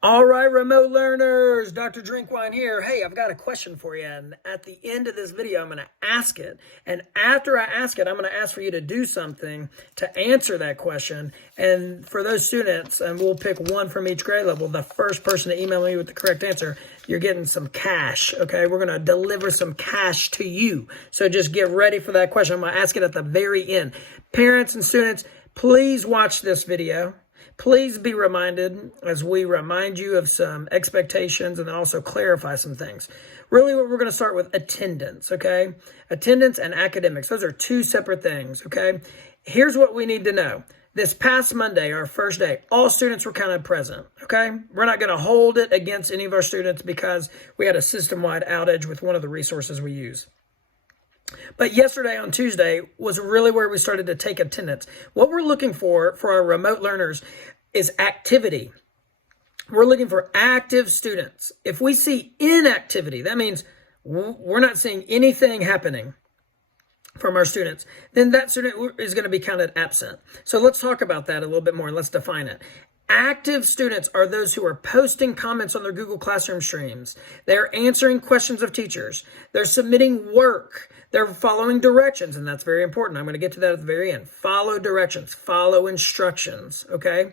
All right, remote learners, Dr. Drinkwine here. Hey, I've got a question for you. And at the end of this video, I'm going to ask it. And after I ask it, I'm going to ask for you to do something to answer that question. And for those students, and we'll pick one from each grade level, the first person to email me with the correct answer, you're getting some cash, okay? We're going to deliver some cash to you. So just get ready for that question. I'm going to ask it at the very end. Parents and students, please watch this video. Please be reminded as we remind you of some expectations and also clarify some things. Really, what we're going to start with attendance, okay? Attendance and academics. Those are two separate things, okay? Here's what we need to know. This past Monday, our first day, all students were counted present, okay? We're not going to hold it against any of our students because we had a system-wide outage with one of the resources we use. But yesterday on Tuesday was really where we started to take attendance. What we're looking for our remote learners is activity. We're looking for active students. If we see inactivity, that means we're not seeing anything happening from our students, then that student is going to be counted absent. So let's talk about that a little bit more and let's define it. Active students are those who are posting comments on their Google Classroom streams. They're answering questions of teachers. They're submitting work. They're following directions, and that's very important. I'm going to get to that at the very end. Follow directions. Follow instructions, okay?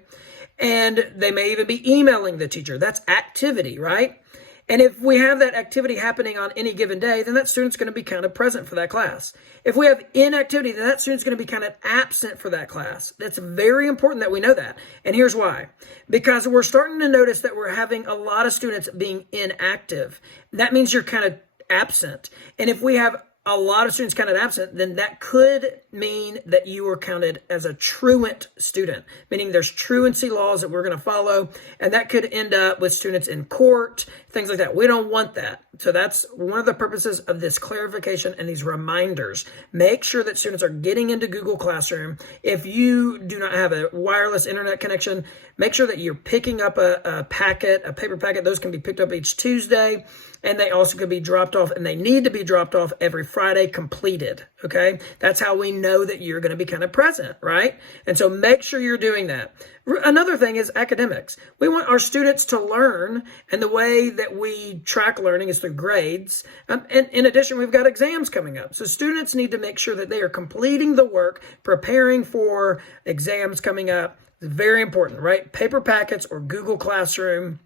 And they may even be emailing the teacher. That's activity, right? And if we have that activity happening on any given day, then that student's going to be counted present for that class. If we have inactivity, then that student's going to be counted absent for that class. That's very important that we know that. And here's why. Because we're starting to notice that we're having a lot of students being inactive. That means you're counted absent. And if we have a lot of students counted absent, then that could mean that you are counted as a truant student, meaning there's truancy laws that we're going to follow, and that could end up with students in court, things like that. We don't want that. So that's one of the purposes of this clarification and these reminders. Make sure that students are getting into Google Classroom. If you do not have a wireless internet connection, make sure that you're picking up a paper packet. Those can be picked up each Tuesday. And they also could be dropped off, and they need to be dropped off every Friday completed, okay? That's how we know that you're going to be kind of present, right? And so make sure you're doing that. Another thing is academics. We want our students to learn, and the way that we track learning is through grades. And in addition, we've got exams coming up. So students need to make sure that they are completing the work, preparing for exams coming up. It's very important, right? Paper packets or Google Classroom.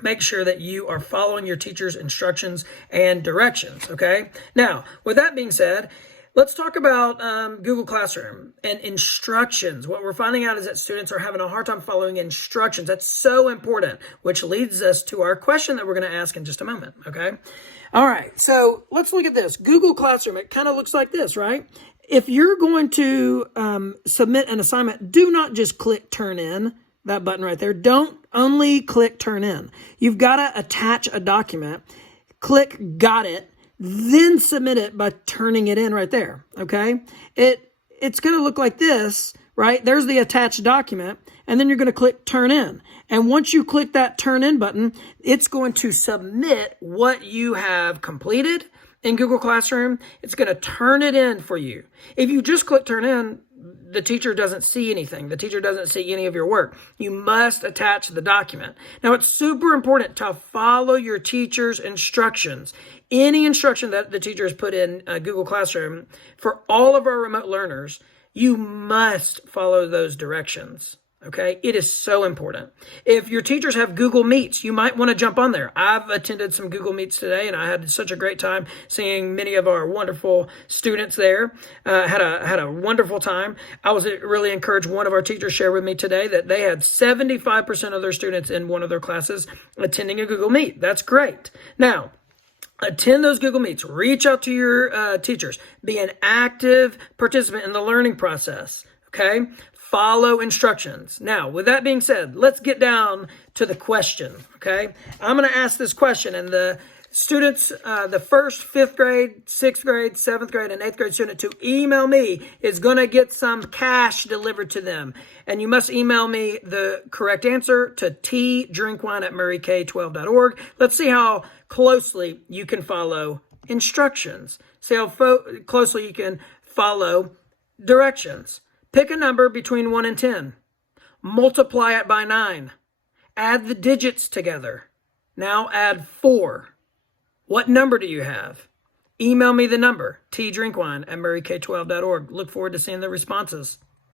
Make sure that you are following your teacher's instructions and directions, okay? Now, with that being said, let's talk about Google Classroom and instructions. What we're finding out is that students are having a hard time following instructions. That's so important, which leads us to our question that we're going to ask in just a moment, okay? All right, so let's look at this. Google Classroom, it kind of looks like this, right? If you're going to submit an assignment, do not just click Turn In, that button right there. Don't only click Turn In. You've got to attach a document, click Got It, then submit it by turning it in right there, okay? It's going to look like this, right? There's the attached document, and then you're going to click Turn In. And once you click that Turn In button, it's going to submit what you have completed in Google Classroom. It's going to turn it in for you. If you just click Turn In, the teacher doesn't see anything. The teacher doesn't see any of your work. You must attach the document. Now, it's super important to follow your teacher's instructions. Any instruction that the teacher has put in Google Classroom, for all of our remote learners, you must follow those directions. Okay, it is so important. If your teachers have Google Meets, you might want to jump on there. I've attended some Google Meets today, and I had such a great time seeing many of our wonderful students there. Had a wonderful time. I was really encouraged. One of our teachers shared with me today that they had 75% of their students in one of their classes attending a Google Meet. That's great. Now, attend those Google Meets. Reach out to your teachers. Be an active participant in the learning process. Okay? Follow instructions. Now, with that being said, let's get down to the question, okay? I'm going to ask this question, and the students, the first 5th grade, 6th grade, 7th grade, and 8th grade student to email me is going to get some cash delivered to them. And you must email me the correct answer to tdrinkwine@murrayk12.org. Let's see how closely you can follow instructions. See how closely you can follow directions. Pick a number between 1 and 10. Multiply it by 9. Add the digits together. Now add 4. What number do you have? Email me the number, tdrinkwine@murrayk12.org. Look forward to seeing the responses.